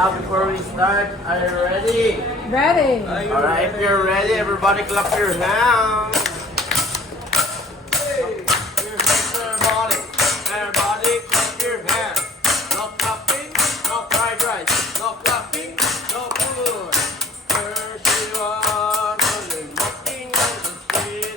Now, before we start, are you ready? Ready. Alright, if you're ready, everybody clap your hands. Everybody, everybody clap your hands. No clapping, no fried rice. No clapping, no food. First you are walking on the street.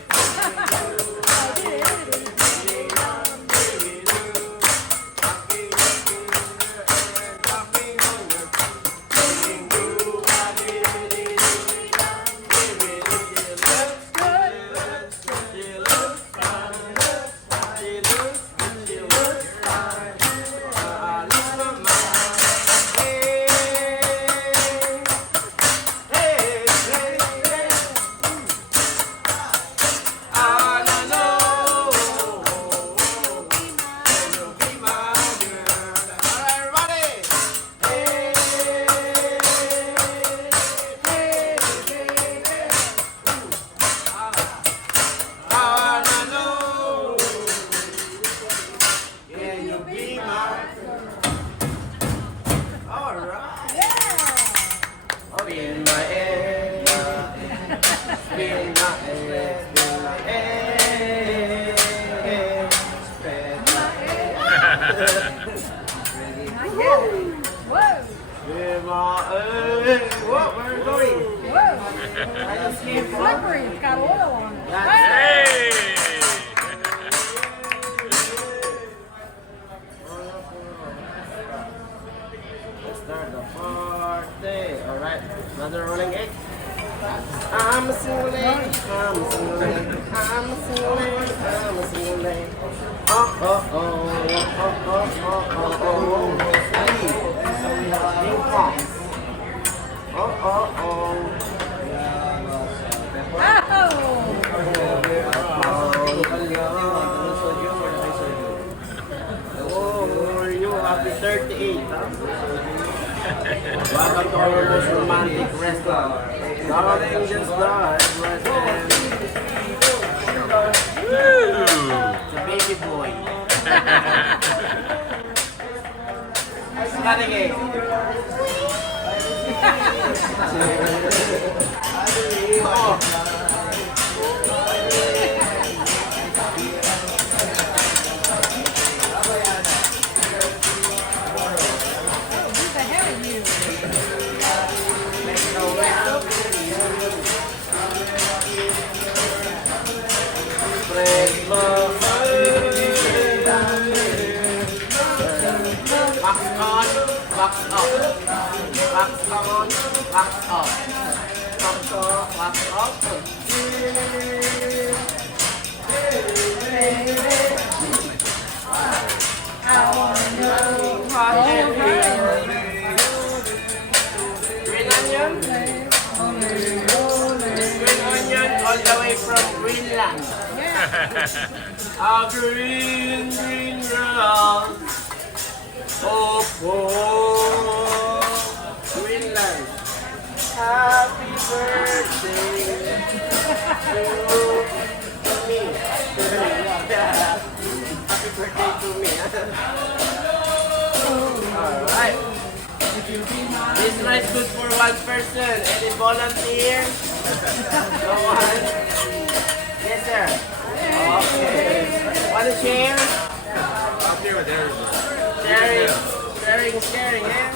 What? Where are we going? Whoa. It's slippery. It's got oil on it. Hey! Let's start the party. Alright, another rolling egg. I'm a single lady. I'm a single lady. I'm a single lady. I'm a single lady. Oh, oh, oh. Oh, oh, oh, oh, oh. Ping pong. Oh, oh, oh. Oh, you happy 38, huh? Welcome to our most romantic restaurant. Nothing just does, restaurant. It's a baby boy. Starting it. Oh. Who's ahead of you? Wax on, wax off. Wax on, wax off. Wax on, wax off. Hot and green onion. Green onion all the way from Greenland. A green, green grass. Oh, Greenland. Happy birthday to me. Happy birthday to me. Alright. This rice good for one person. Any volunteer? No one? Yes, sir. Okay. Want to share? I'll share with everybody. Sharing, eh?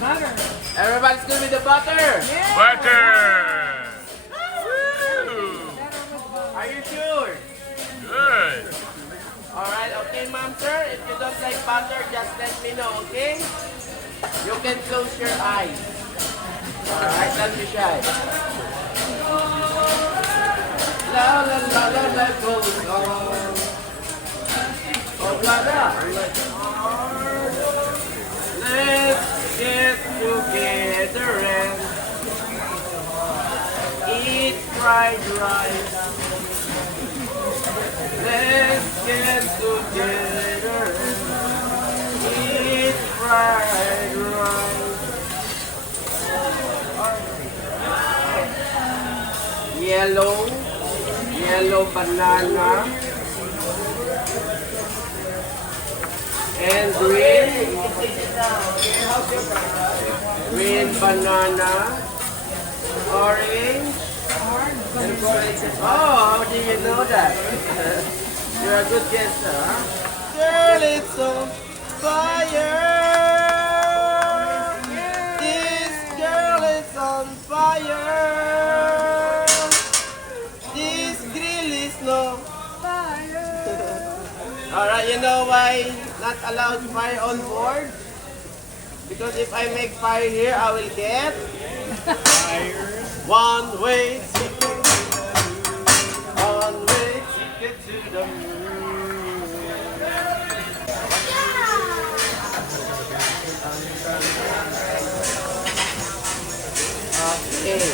Butter. Everybody's good with the butter? Yeah. Butter! Woo! Are you sure? Good. Alright, okay, ma'am, sir. If you don't like butter, just let me know, okay? You can close your eyes. Alright, don't be shy. La la la la la goes on. Oh, la la. Let's get together and eat fried rice. Let's get together and eat fried rice. Yellow banana, and green Green banana, orange. Oh, how do you know that? You're a good guesser, huh? Girl, it's on fire. This girl is on fire. This grill is no fire. Alright, you know why not allowed fire on board? Because if I make fire here, I will get one way ticket. One way ticket to the moon. Okay.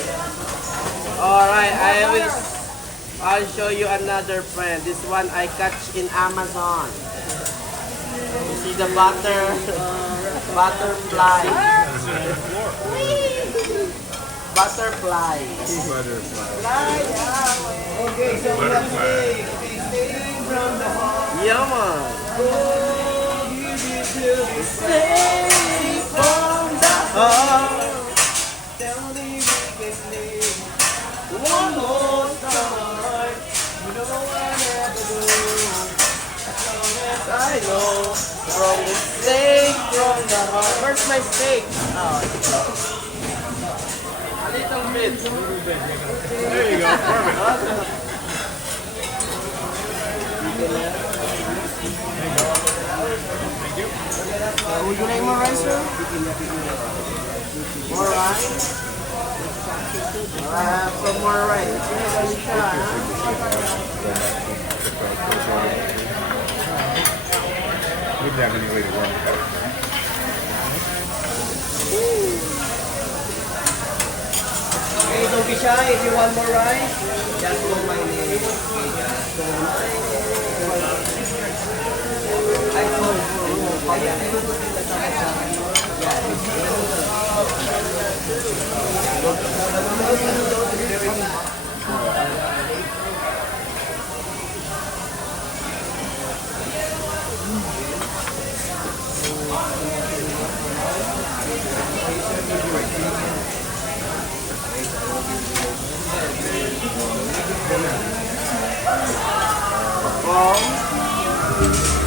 Alright, I'll show you another friend. This one I catch in Amazon. You see the butterfly. Butterfly. Fly away. Okay, so what's staying? Staying from the heart. Yeah, man. Staying from the heart. Tell me we can live one more time. You know I never do. As long as I know. From the steak, from the heart. Where's my steak? Oh, a little bit. There you go. Perfect. Thank you. Would you like more rice, sir? More rice? I have some more rice. We don't have any way to work that. Hey, don't be shy. If you want more rice, just call my name. Okay, just call my name. I call Oh.